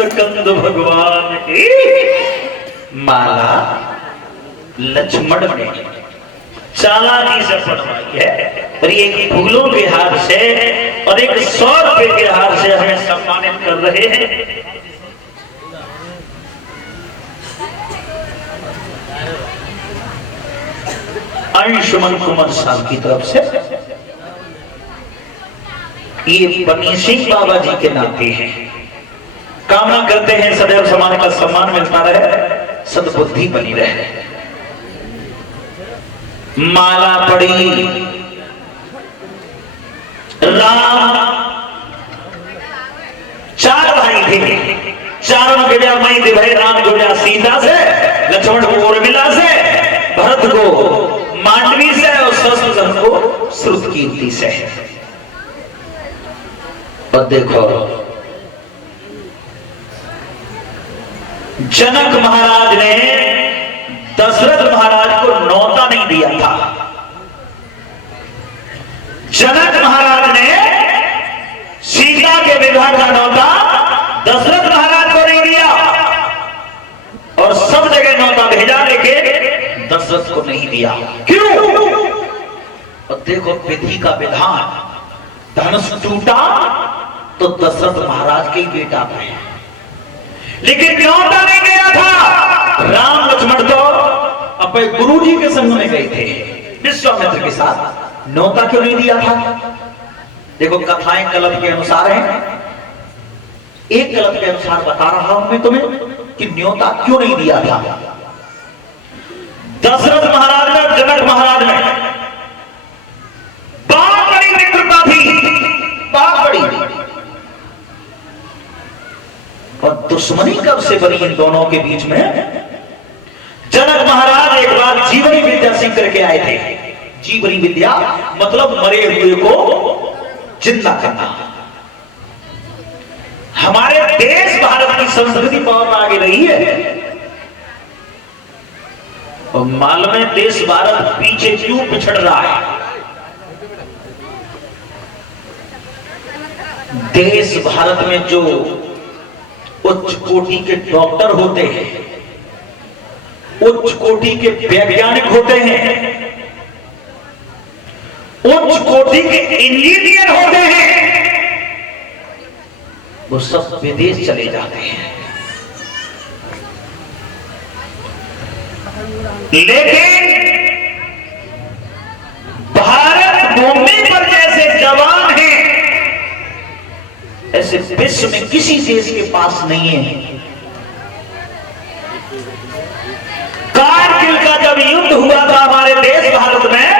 आनंद कंद भगवान की माला लक्ष्मण ने चालाकी से पढ़वाई है और एक फूलों के हार से और एक 100 रुपए के हार से हमें सम्मानित कर रहे हैं। अंशुमन कुमार साहब की तरफ से ये बनी सिंह बाबा जी के नाते हैं। कामना करते हैं सदैव समाज का सम्मान मिलता रहे, सद्बुद्धि बनी रहे। माला पड़ी राम 4 भाई थे, चारों गिड़ा मई भाई राम जुड़ा सीता से, लक्ष्मण को उर्मिला से, भरत को मांडवी से और शत्रुघ्न को श्रुतकीर्ति से। और देखो जनक महाराज ने दशरथ महाराज को न्योता नहीं दिया था। जनक महाराज ने सीता के विवाह का न्योता दशरथ महाराज को नहीं दिया और सब जगह न्योता भेजा लेकिन दशरथ को नहीं दिया। क्यों? और देखो विधि का विधान, धनुष टूटा तो दशरथ महाराज के ही बेटा थे, लेकिन न्योता नहीं गया था। राम लक्ष्मण तो अपने गुरुजी के संग में गए थे विश्वामित्र के साथ, न्योता क्यों नहीं दिया था? देखो कथाएं कल्प के अनुसार हैं। एक कल्प के अनुसार बता रहा हूं मैं तुम्हें कि न्योता क्यों नहीं दिया था। दशरथ महाराज में जनक महाराज में बहुत बड़ी मित्रता थी, बहुत बड़ी, और दुश्मनी कब से बनी इन दोनों के बीच में। जनक महाराज एक बार जीवनी विद्या सीख करके आए थे। जीवनी विद्या मतलब मरे हुए को जिंदा करना। हमारे देश भारत की संस्कृति बहुत आगे रही है और मालूम है देश भारत पीछे क्यों पिछड़ रहा है। देश भारत में जो उच्च कोटि के डॉक्टर होते हैं, उच्च कोटि के वैज्ञानिक होते हैं, उच्च कोटि के इंजीनियर होते हैं, वो सब विदेश चले जाते हैं। लेकिन भारत भूमि पर जैसे जवान हैं ऐसे विश्व में किसी देश के पास नहीं है। कारगिल का जब युद्ध हुआ था हमारे देश भारत में,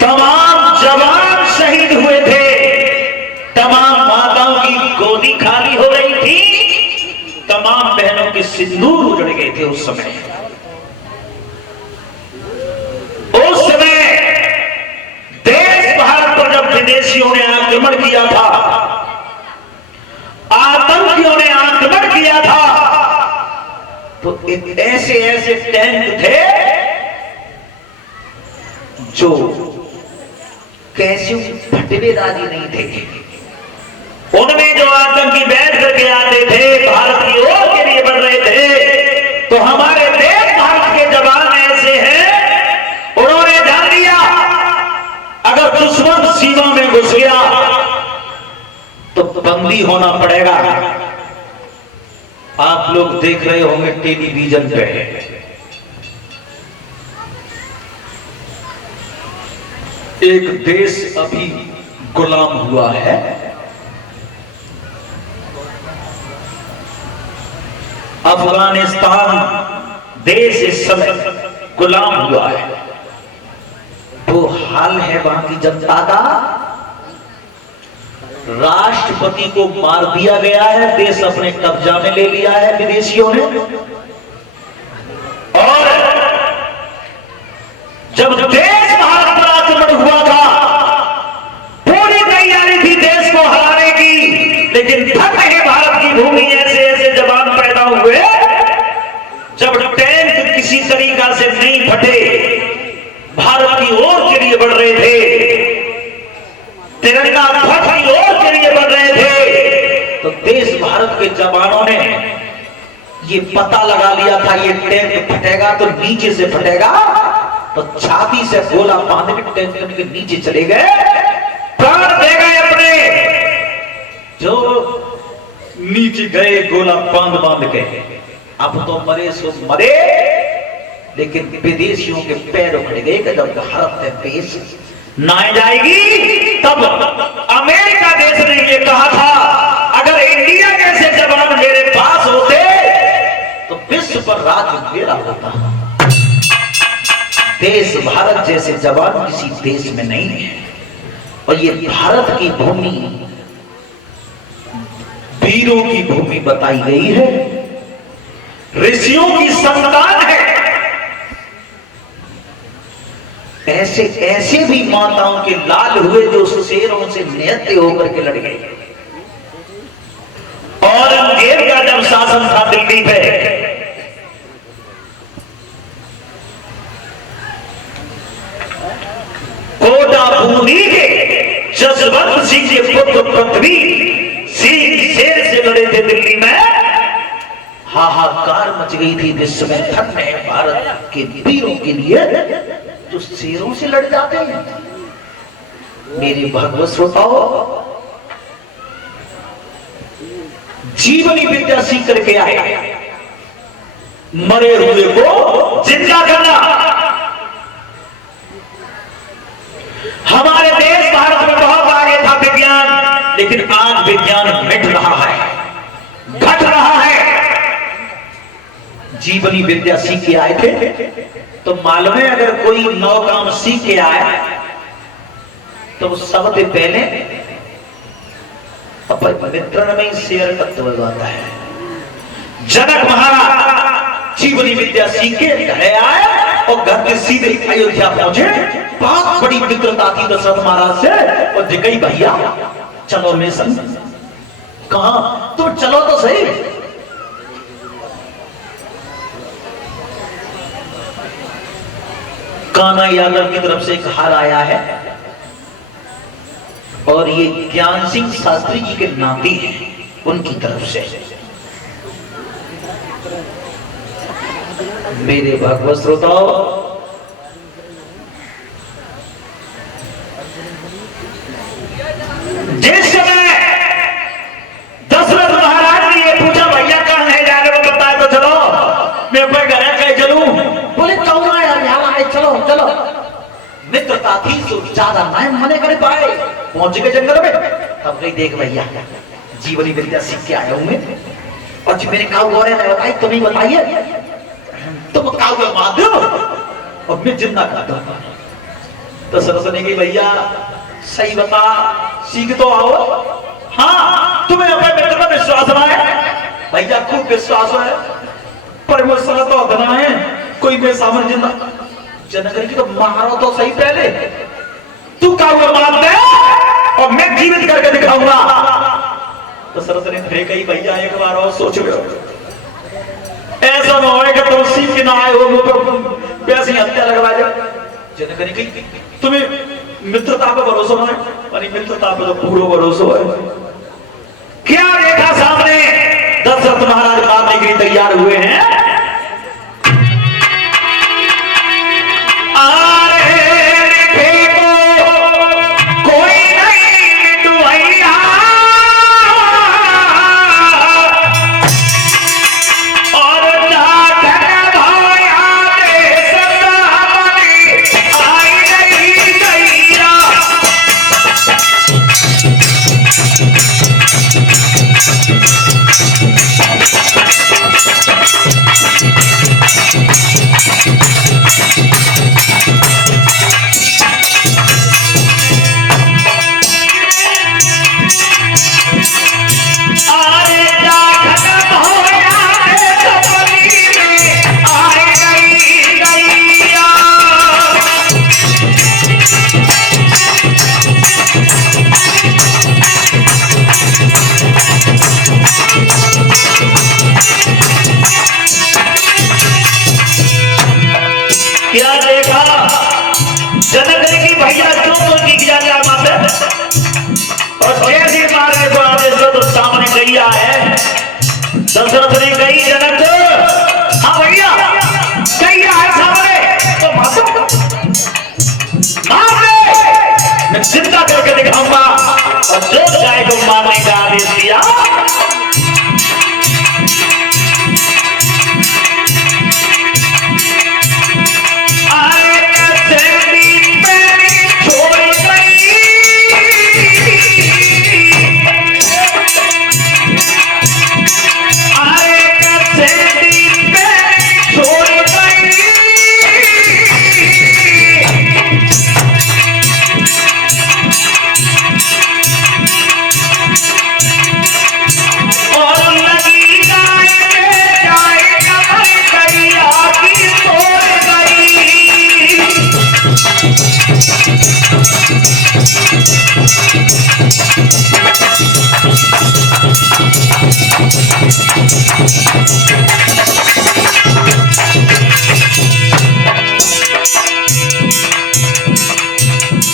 तमाम जवान शहीद हुए थे, तमाम माताओं की गोदी खाली हो गई थी, तमाम बहनों के सिंदूर उजड़ गए थे। उस समय देश भारत पर जब विदेशियों ने आक्रमण किया था, आतंकियों ने आक्रमण किया था, तो एक ऐसे ऐसे टैंक थे जो कैसे फटवे राजी नहीं थे। उनमें जो आतंकी बैठ करके आते थे, भारत की ओर के लिए बढ़ रहे थे, तो हमारे देश भारत के जवान ऐसे हैं, उन्होंने जान लिया अगर दुश्मन सीमा में घुस गया तो बंदी होना पड़ेगा। आप लोग देख रहे होंगे टेलीविजन पे, एक देश अभी गुलाम हुआ है, अफगानिस्तान देश इस समय गुलाम हुआ है। वो हाल है वहां की जनता का। राष्ट्रपति को मार दिया गया है, देश अपने कब्जा में ले लिया है विदेशियों ने। और जब देश भारत पर आक्रमण हुआ था, पूरी तैयारी थी देश को हराने की, लेकिन फट है भारत की भूमि ऐसे ऐसे जवान पैदा हुए, जब टैंक किसी तरीका से नहीं फटे, भारत की ओर के लिए बढ़ रहे थे, तिरंगा ध्वज की ओर के लिए बढ़ रहे थे, के जवानों ने ये पता लगा लिया था ये टैंक फटेगा तो नीचे से फटेगा, तो छाती से गोला बांध के टैंक के नीचे चले गए, प्राण दे गए अपने। जो नीचे गए गोला बांध बांध के, अब तो मरे सो मरे, लेकिन विदेशियों के पैर उखड़ गए कि जब भारत में पेश ना जाएगी। तब अमेरिका देश ने ये कहा था अगर इंडिया जैसे जवान मेरे पास होते तो विश्व पर राज्य मेरा होता। देश भारत जैसे जवान किसी देश में नहीं है, और ये भारत की भूमि वीरों की भूमि बताई गई है, ऋषियों की संतान है। ऐसे ऐसे भी माताओं के लाल हुए जो शेरों से निहत्थे होकर के लड़ गए। औरंगजेब का जब शासन था दिल्ली पे, कोटापूरी के जसवंत सिंह के पुत्र पृथ्वी सिंह शेर से लड़े थे दिल्ली में, हाहाकार मच गई थी विश्व में। धन्य है भारत के वीरों के लिए जो शेरों से लड़ जाते हैं। मेरे भगवत श्रोताओ, जीवनी विद्या सीख करके आए, मरे हुए को जिंदा करना। हमारे देश भारत में बहुत आगे था विज्ञान, लेकिन आज विज्ञान मिट रहा है, घट रहा है। जीवनी विद्या सीख के आए थे, तो मालूम है अगर कोई नौ काम सीख के आए तो सबसे पहले अपने मित्र में शेयर तत्व लगाता है। जनक महाराज जीवनी विद्या सीख के घर आए और घर के सीधे अयोध्या पहुंचे। बहुत बड़ी मित्रता थी दशरथ महाराज से, और दिखाई भैया चलो मैं संग। कहा तो चलो तो सही। कान्हा यादव की तरफ से एक हार आया है, और ये ज्ञान सिंह शास्त्री जी के नाती हैं, उनकी तरफ से। मेरे भगवत श्रोताओ, जिस समय दशरथ महाराज ने ये पूछा भैया कहां है जाने को बताए तो चलो, मैं अपने घर कहीं चलूं। बोले कौन आया चलो चलो। मित्रता थी तो ज्यादा ना मने करे पाए, पहुंच गए जंगल में। तब नहीं देख भैया जीवनी विद्या सीख के आया हूं मैं, और जी मेरे काऊ गौरे ने बताई तुम्हें बताइए, तुम काऊ का माध्यम और मैं जिंदा करता हूं। तो सरसने की भैया सही बता, सीख तो आओ। हाँ तुम्हें अपने मित्र पर विश्वास है भैया, खूब विश्वास है, पर मुझसे तो अधना है कोई मेरे सामने जिंदा। जनक की तो मारो तो सही पहले, तू काऊ मार दे और मैं जीवित करके दिखाऊंगा। तो सरस ने फिर कही भैया एक बार और सोच लो, ऐसा ना हो कि तुम सीख के ना आए हो मुंह पर वैसी हत्या लगवा जाए। जनक ने कही तुम्हें मित्रता पे भरोसा है, और मित्रता पे तो पूरा भरोसा है। क्या देखा सामने, दशरथ महाराज मारने के लिए तैयार हुए हैं। दशरथ ने कही जनक, हाँ भैया कैया है सामने तो माता मार दे, मैं चिंता करके दिखाऊंगा। और जो गाय को मारने का आदेश दिया,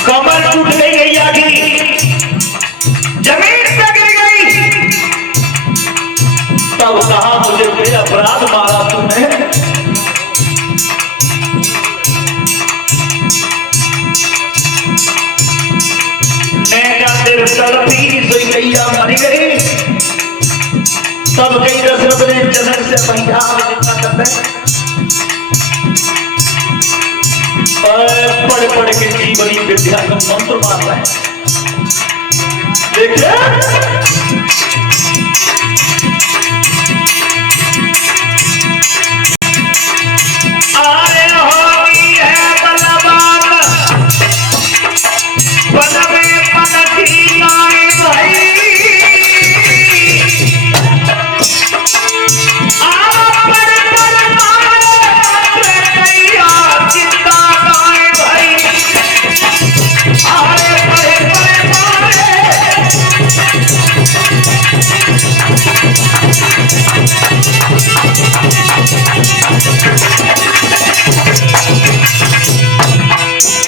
कमर टूट गई गैया की, जमीन पे गिर गई। तब कहा मुझे कोई अपराध मारा तुमने, नैना तेरे तड़पी सोई गैया मर गई। तब कई दशरथ ने जनक से समझा, पढ़ पढ़ के जीवनी विद्या का मंत्र मारता है। देखिए आए होगी है बलवान, बन में पनकी नाई भाई,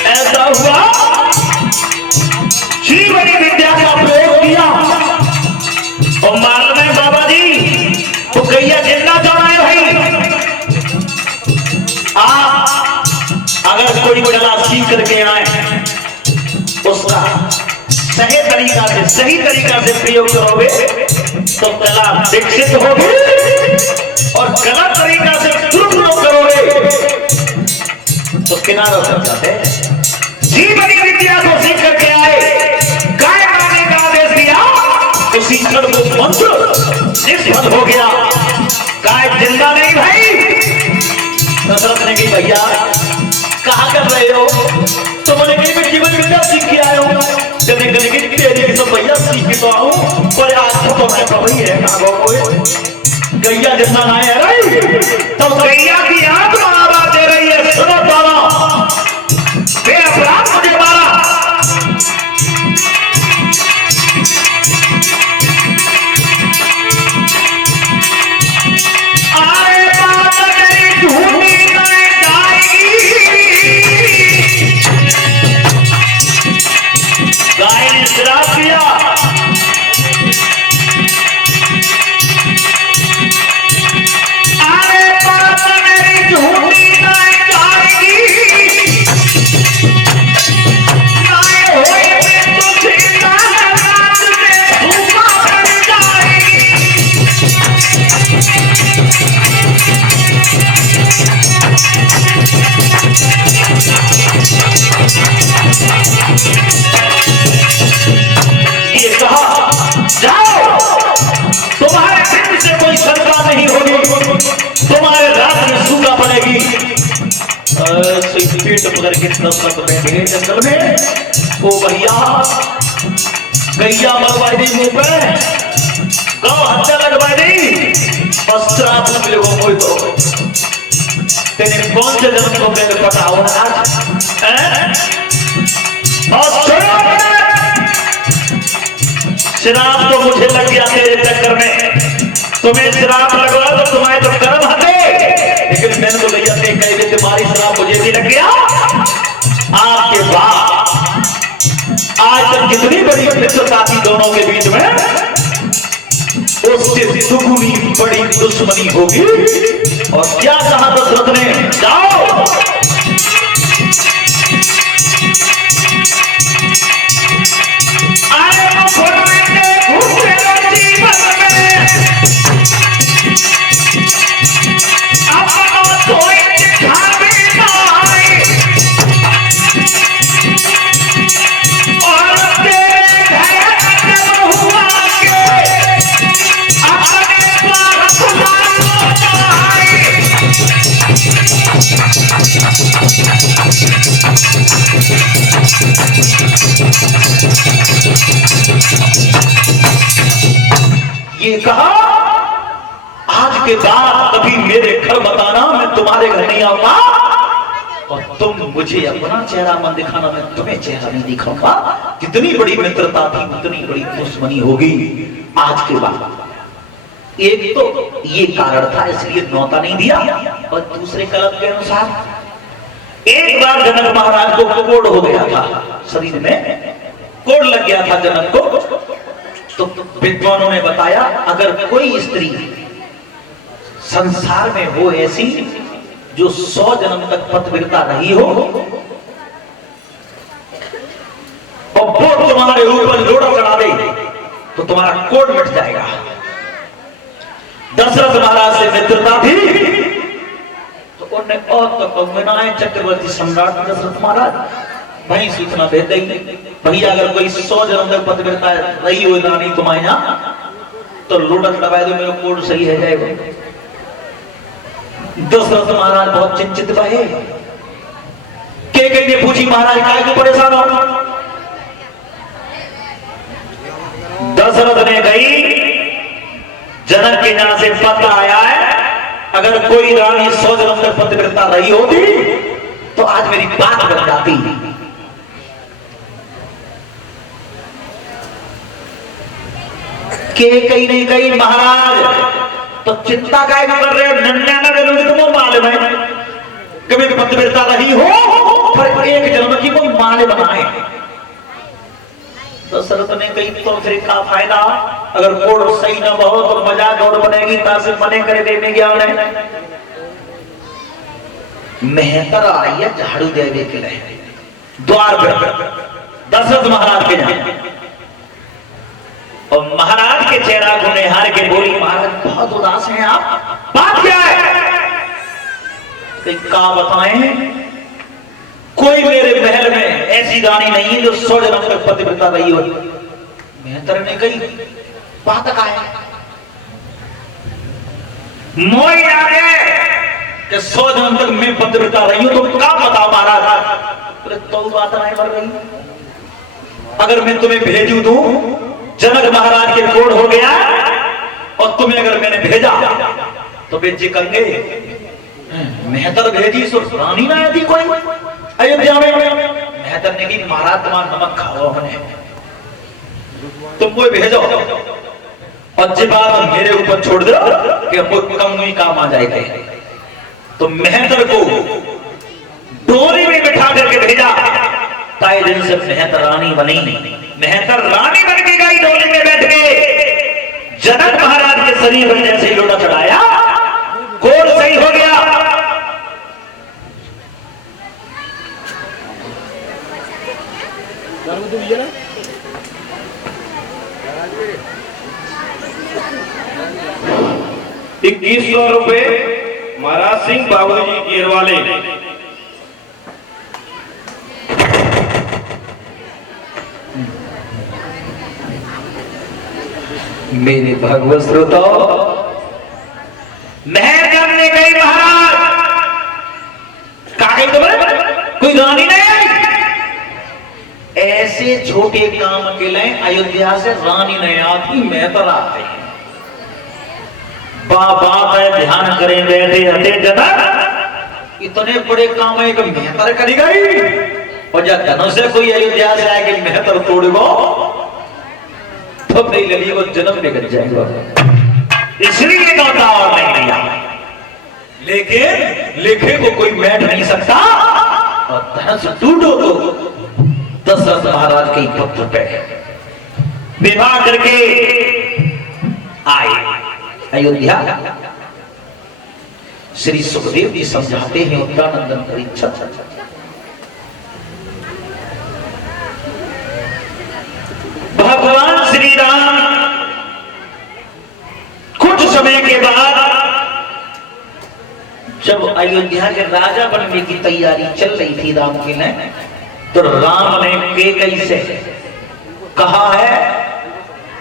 ऐसा हुआ जीवनी विद्या का प्रयोग किया और मालूम है बाबा जी तो गैया जितना जमाए भाई। अगर कोई कला सीख करके आए उसका सही तरीका से प्रयोग करोगे तो कला विकसित होगी, और गलत तरीका से दुरुपयोग करोगे तो किनारों तक जाते हैं। जीवनी विद्या को सीख करके आए, गाय मारने का आदेश दिया, उसी क्षण वो मंत्र निष्फल हो गया, गाय जिंदा नहीं भाई। दशरथ ने कही भैया कहा कर रहे हो, तो मैंने कही मैं जीवन विद्या सीख के आया हूँ। तेरी की सब भैया सीख के तो आऊँ, पर आज तो मैं वही है गैया जितना ना है रही। तो गैया की आत्मा आवाज दे रही है, सुनो दोनों बेअपराध मुझे मारा। आए बात मेरी झूठी नहीं जाएगी, गाय ने श्राप दिया। आए बात मेरी झूठी नहीं जाएगी, ये कहा जाओ, तुम्हारे पिंड से कोई शंका नहीं होगी, तुम्हारे रात में सूखा पड़ेगी। पेट पकड़ के तब बैठे जंगल में, ओ भैया गैया मरवाई दी मुंह पे, गौ हत्या लगवाई दी, और श्राप मिले वो कोई तो तेरे कौन से जन्म को मैंने पटाओ आज, और सुनो श्राप तो मुझे लग गया तेरे चक्कर में, तुम्हें श्राप लगवा तो तुम्हारे तो कर्म हटे, लेकिन मैंने तो भैया से कह दी तुम्हारी श्राप मुझे भी लग गया। आपके बाद आज तक कितनी बड़ी मित्रता थी दोनों के बीच में, उससे दुगुनी बड़ी दुश्मनी होगी। और क्या कहा दशरथ ने, जाओ ये कहा, आज के बाद कभी मेरे घर मत आना, मैं तुम्हारे घर नहीं आऊंगा और तुम मुझे अपना चेहरा मत दिखाना, मैं तुम्हें चेहरा नहीं दिखाऊंगा। कितनी बड़ी मित्रता थी, कितनी बड़ी दुश्मनी होगी आज के बाद। एक तो ये कारण था, इसलिए न्योता नहीं दिया। और दूसरे कलम के अनुसार एक बार जनक महाराज को कोढ़ हो गया था, शरीर में कोढ़ लग गया था जनक को। तो विद्वानों ने बताया, अगर कोई स्त्री संसार में हो ऐसी जो 100 जन्म तक पतिव्रता रही हो और वो तुम्हारे ऊपर लोड़ा चढ़ा दे तो तुम्हारा कोढ़ मिट जाएगा। दशरथ महाराज से मित्रता थी तो उन्हें और तो चक्रवर्ती सम्राट दशरथ महाराज वही सूचना भेज देंगे, भैया अगर कोई 100 जन्म तक पतिव्रता रही हो रानी तुम्हारे यहाँ तो लोटस दबा दो, मेरा कोड सही है जाएगा। दशरथ महाराज बहुत चिंतित रहे। कैकेयी ने पूछी, महाराज काहे को परेशान हो? दशरथ ने कही, जनक के यहाँ से पत्र आया है, अगर कोई रानी 100 जन्म तक पतिव्रता रही होती तो आज मेरी बात बन जाती। कैकेयी ने कही, महाराज तो चिंता काहे कर रहे हो, 99 जन्म की तुमको मालूम है कभी पतिव्रता रही हो, पर एक जन्म की वो माले बनाए। तो दशरथ ने कही, तो फिर का फायदा, अगर कोड सही न हो तो मजाक और बनेगी, तासे मने करे देने गया उन्हें। मेहतर आई है झाड़ू देने के लिए द्वार पर दशरथ महाराज के यहाँ, और महाराज के चेहरा को निहार के बोली, महाराज बहुत उदास हैं आप, बात क्या है? क्या बताएं, कोई मेरे महल में ऐसी रानी नहीं है जो 100 जन्म तक पतिव्रता रही हो। मेहतर ने कही, बात का है मोई आगे कि 100 जन्म तक मैं पतिव्रता रही हूं, तो क्या बताओ महाराज? तो बात नहीं मर रही, अगर मैं तुम्हें भेजू दूं, जनक महाराज के कोढ़ हो गया और तुम्हें अगर मैंने भेजा तो बेची कंगे मेहतर भेजी सो रानी ना आती कोई अयोध्या में। मेहतर ने कही, महाराज तुम्हारा नमक खाओ हमने, तुम कोई भेजो और जब बात मेरे ऊपर छोड़ दो कि हमको कम नहीं काम आ जाएगा। तो मेहतर को डोरी में बिठा करके भेजा, ताई दिन से मेहतर रानी बनी। मेहतर रानी बन के गई, डोली में बैठ के जनक महाराज के शरीर में जैसे ही लोटा चढ़ाया, कोढ़ सही हो गया। ₹2100 महाराज सिंह बाबूजी केरवाले। मेरे भगवत श्रोताओ, मेहतर ने कही, महाराज काहे कोई रानी नहीं आई, ऐसे छोटे काम के लिए अयोध्या से रानी नहीं आती, मेहतर आते हैं। बात है, ध्यान करें बैठे हटे जनक, इतने बड़े काम है कि मेहतर करी गई, और जब धनुष से कोई अयोध्या से आएगी मेहतर तोड़ो तो नहीं लगी, वो जन्म निकल जाएगा, इसलिए नौता और नहीं लिया। लेकिन लेखे को कोई बैठ नहीं सकता, और धनुष टूटो तो दशरथ महाराज के पुत्र पे विवाह करके आए अयोध्या। श्री सुखदेव जी समझाते हैं उत्तरानंदन परीक्षित, भगवान श्री राम कुछ समय के बाद जब अयोध्या के राजा बनने की तैयारी चल रही थी राम के लिए, तो राम ने कैकेयी से कहा है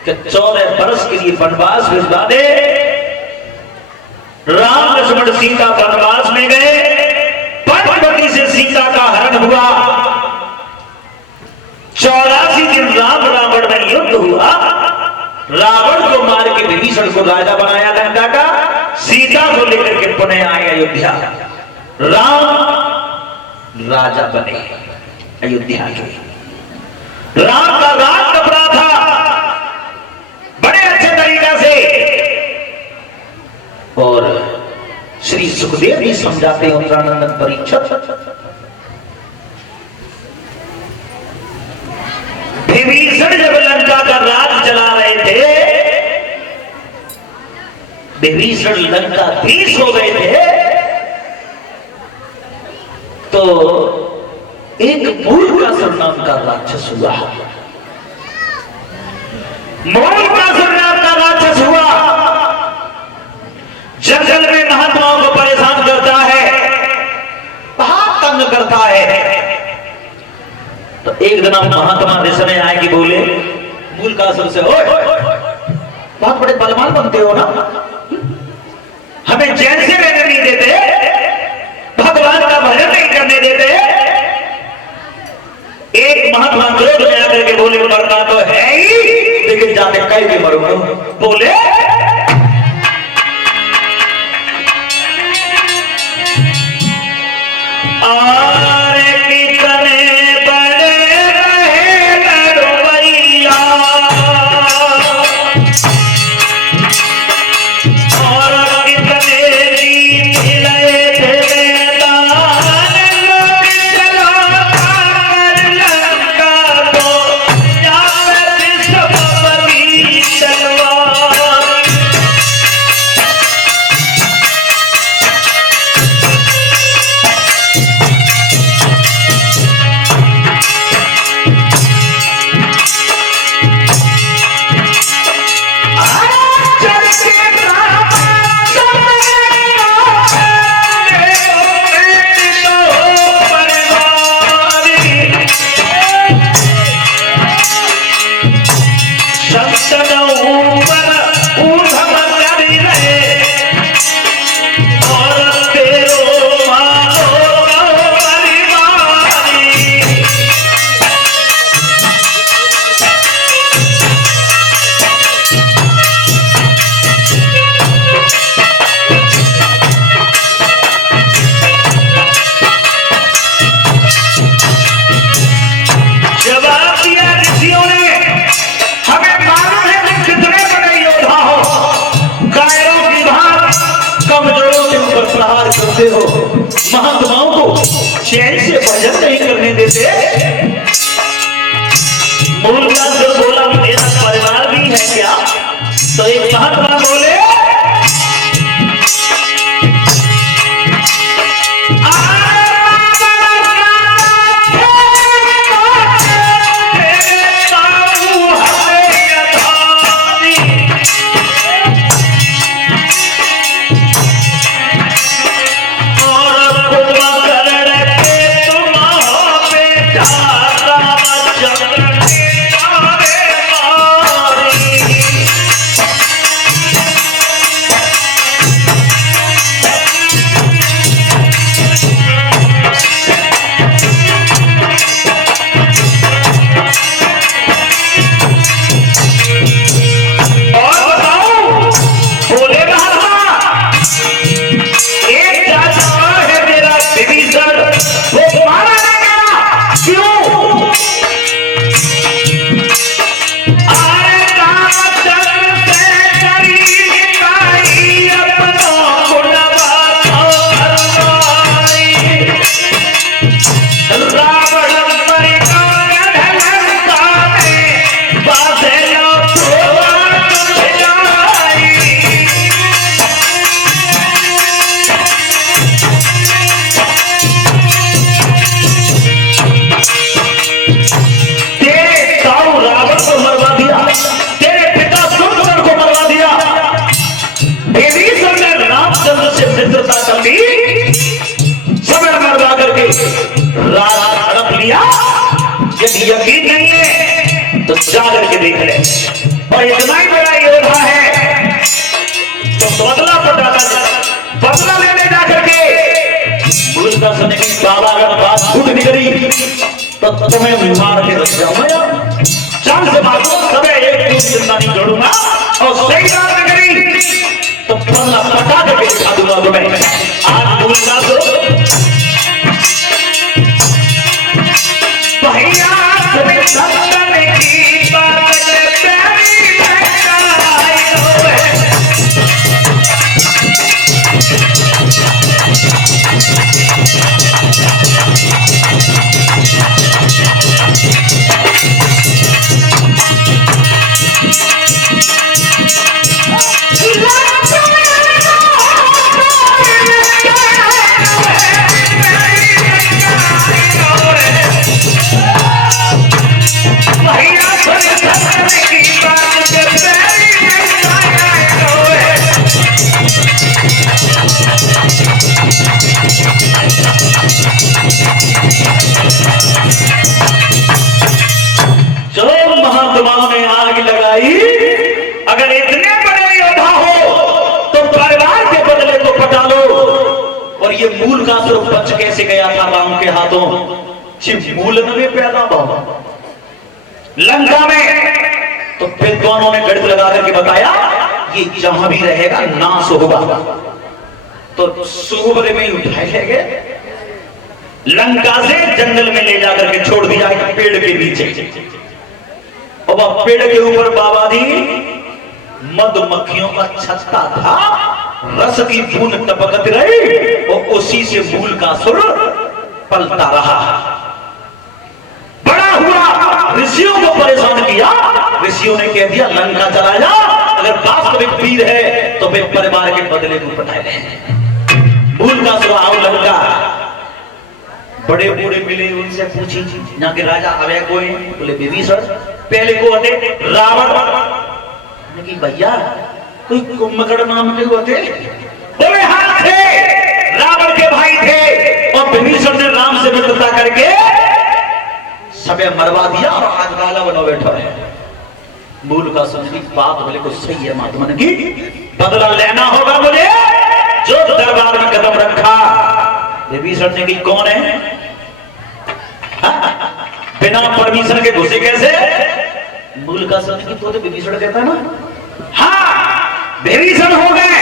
कि 14 वर्ष के लिए वनवास भिजवा दे। राम लक्ष्मण सीता वनवास में गए, पंचवटी से सीता का हरण हुआ, 84 दिन राम रावण में युद्ध हुआ, रावण को मार के विभीषण को राजा बनाया लंका का, सीता को लेकर के पुनः आए अयोध्या, राम राजा बने अयोध्या के। राम का राज कपड़ा था बड़े अच्छे तरीका से, और श्री सुखदेव जी समझाते हैं उत्तरानंदन परीक्षित, विभीषण जब लंका का राज चला रहे थे, विभीषण लंकाधीश हो गए थे, तो एक मूलकासुर नाम का राक्षस हुआ। मूलकासुर नाम का राक्षस हुआ, जंगल में महात्माओं को परेशान करता है, बहुत तंग करता है। तो एक दिन महात्मा रिश्ते आए कि बोले मूलकासुर से, ओए बहुत बड़े बलवान बनते हो ना, हमें चैन से रहने नहीं देते, भगवान का भजन नहीं करने देते। एक महात्मा क्रोध में आकर के बोले मरना तो है ही, लेकिन जाते कई भी मरूंगा। बोले आरे कितने बड़े रहे लड़वैया, और कितने जीत गए थे मैदान, लोग चला कर लंका को, याद सब बनी तलवार। हो, महात्माओं को चैन से भजन नहीं करने देते। मूलकासुर बोला मेरा परिवार भी है क्या? तो एक महात्मा बोले यकीन नहीं है तो जाकर के देख ले। और इतना ही बड़ा योद्धा है तो बदला लेने जाकर के मूलका सुनने की बाबा अगर बात छूट निकली तो तुम्हें मार के रख जाऊंगा। चांद से मारो सब एक दिन जिंदा नहीं जोड़ूंगा और सही बात निकली तो बदला पटा करके दिखा दूंगा तुम्हें। आज मूलका भैया तुम्हें समझने की बात अगर इतने बड़े योद्धा हो तो परिवार के बदले को पटा लो। और ये मूल का स्वरूप बच कैसे गया था राम के हाथों? मूल में पैदा हुआ लंका में तो फिर दोनों ने गणित लगा करके बताया ये जहां भी रहेगा नाश होगा। तो सुबह में उठाए ले गए लंका से जंगल में ले जाकर के छोड़ दिया एक पेड़ के नीचे। और वह पेड़ के ऊपर बाबा जी मधुमक्खियों का छत्ता था, रस की बूंद टपकती रही और उसी से मूल का सुर पलता रहा। बड़ा हुआ, ऋषियों को परेशान किया। ऋषियों ने कह दिया लंका चला जा, अगर वास्तविक वीर है तो वे परिवार के बदले को पटाए ले। मूल का सुर आओ लंका। बड़े बूढ़े मिले, उनसे पूछी यहाँ के राजा अवय कोई? बोले विभीषण। पहले को होते रावण कि भैया कोई कुंभकर्ण नाम के होते? बोले हाँ थे, रावण के भाई थे। और विभीषण ने राम से मित्रता करके सबे मरवा दिया और आज राजा बनो बैठा है। मूल का समझी बात बोले कुछ सही है महात्मन की, बदला लेना होगा मुझे जो दरबार में कदम रखा। विभीषण ने की कौन है? बिना परमिशन के घुसे कैसे? मूल का समझ की तो विभीषण कहता है ना। हाँ विभीषण हो गए।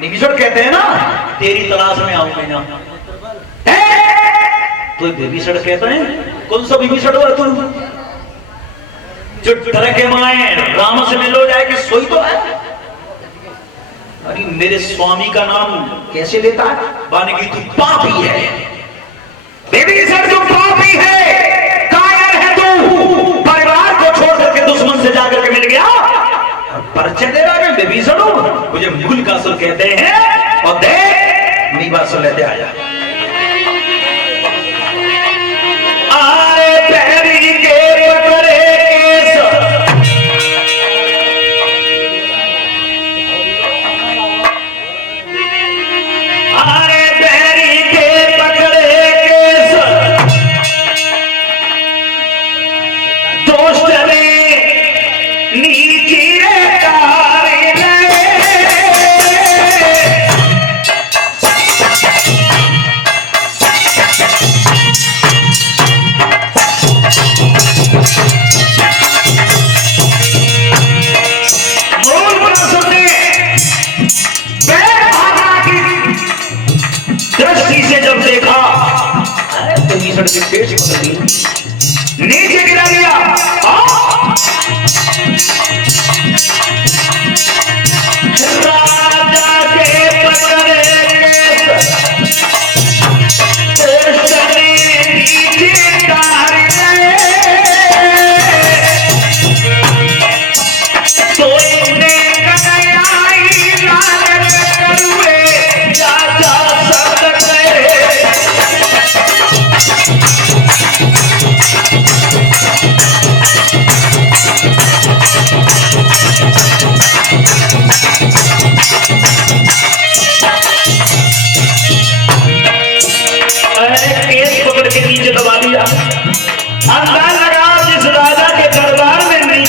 विभीषण कहते हैं ना तेरी तलाश में आऊंगा ना। तो विभीषण कहते हैं कौन सा विभीषण हुआ तुम जो डर के माए राम से मिलो जाएगी? सोई तो है। अरे मेरे स्वामी का नाम कैसे लेता है? बाने की तू पापी है। विभीषण जो पापी है, कायर है तू, परिवार को छोड़ करके दुश्मन से जाकर के मिल गया और परिचय दे रहा है विभीषण हूं। मुझे मूल का सुर कहते हैं और देख मेरी बात सुन लेते आया। आरे पैरी के पकड़े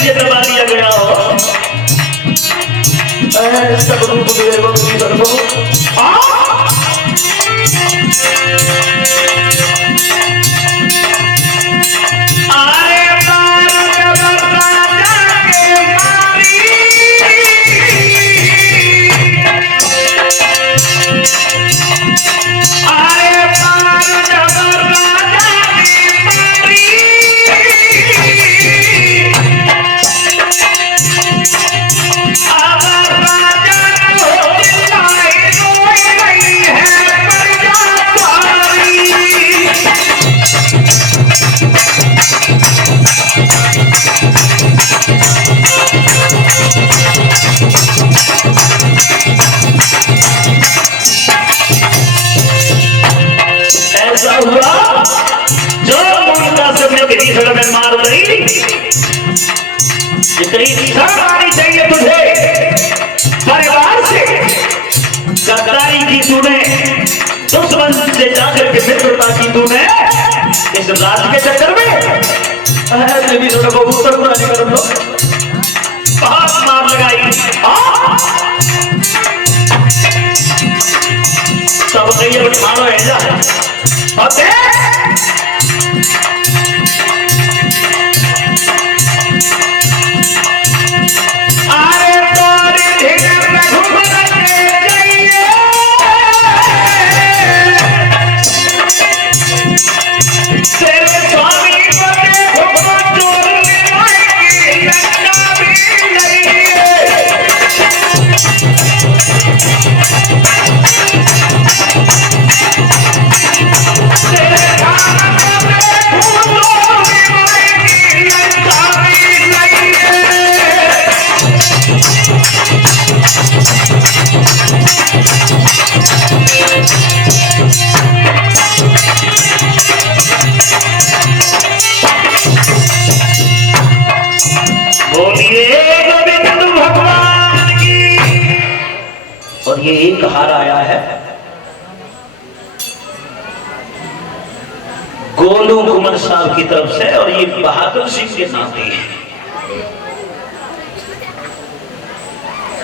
नीचे दबा दिया गया हो। सब रूप विभूति सर्वो ऐसा हुआ जो मुल्का सबने विभीषण में मार दी। इतनी शर्म आनी चाहिए तुझे, परिवार से गद्दारी की तूने, दुश्मन से जाकर के मित्रता की तूने, इस राज के चक्कर में विभीषण को उत्तर पूरा नहीं कर दो, बहुत मार लगाई। सब कहिए मारो ऐसा ओके अरे तोरी धीरे रघुबर के जाइए तेरे स्वामी को देखो चोर की लंका भी लइए। और ये एक हार आया है गोलू कुमार साहब की तरफ से, और ये बहादुर सिंह के नाते है।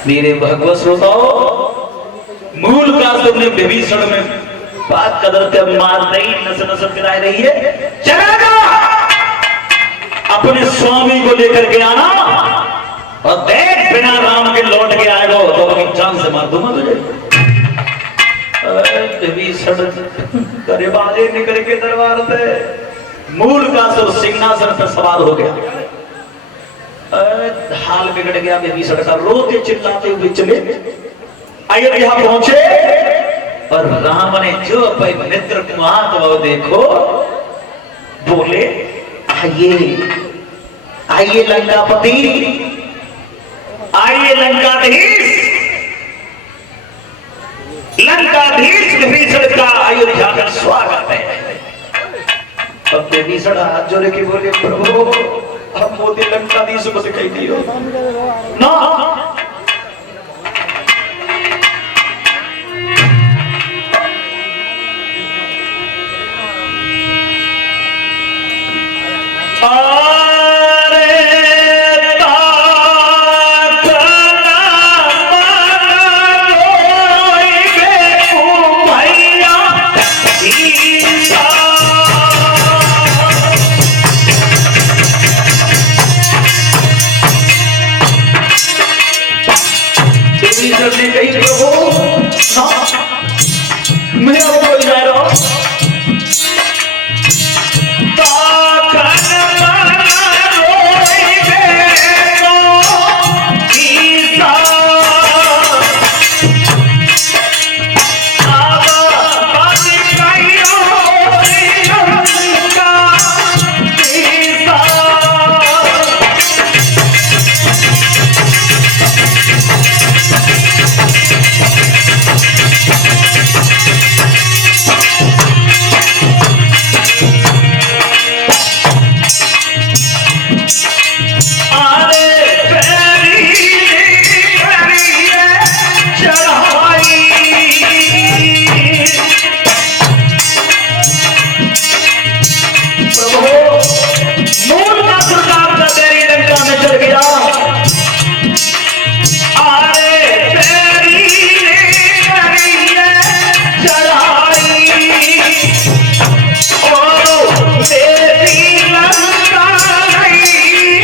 मेरे भगवत श्रोताओ, मूल का तुमने विभीषण में बात कदर के मार रही, नस नस गिराई रही है। चलेगा अपने स्वामी को लेकर के आना, और देख बिना राम के लौट के आएगा तो अपनी जान से मार दूंगा तुझे। विभीषण दरबारे निकल के दरबार से मूल का सब सिंहासन पर सवार हो गया। हाल बिगड़ गया विभीषण का, रोते चिल्लाते हुए चले अयोध्या पहुंचे, और राम ने जो भाई मित्र कुमार वो देखो, बोले आइए आइए लंकापति, आइए लंकाधीश। लंकाधीश विभीषण का अयोध्या में स्वागत है। अब विभीषण हाथ जोड़े के बोले प्रभु हम मोदी लंकाधीश को सिखाई दियो ना। आ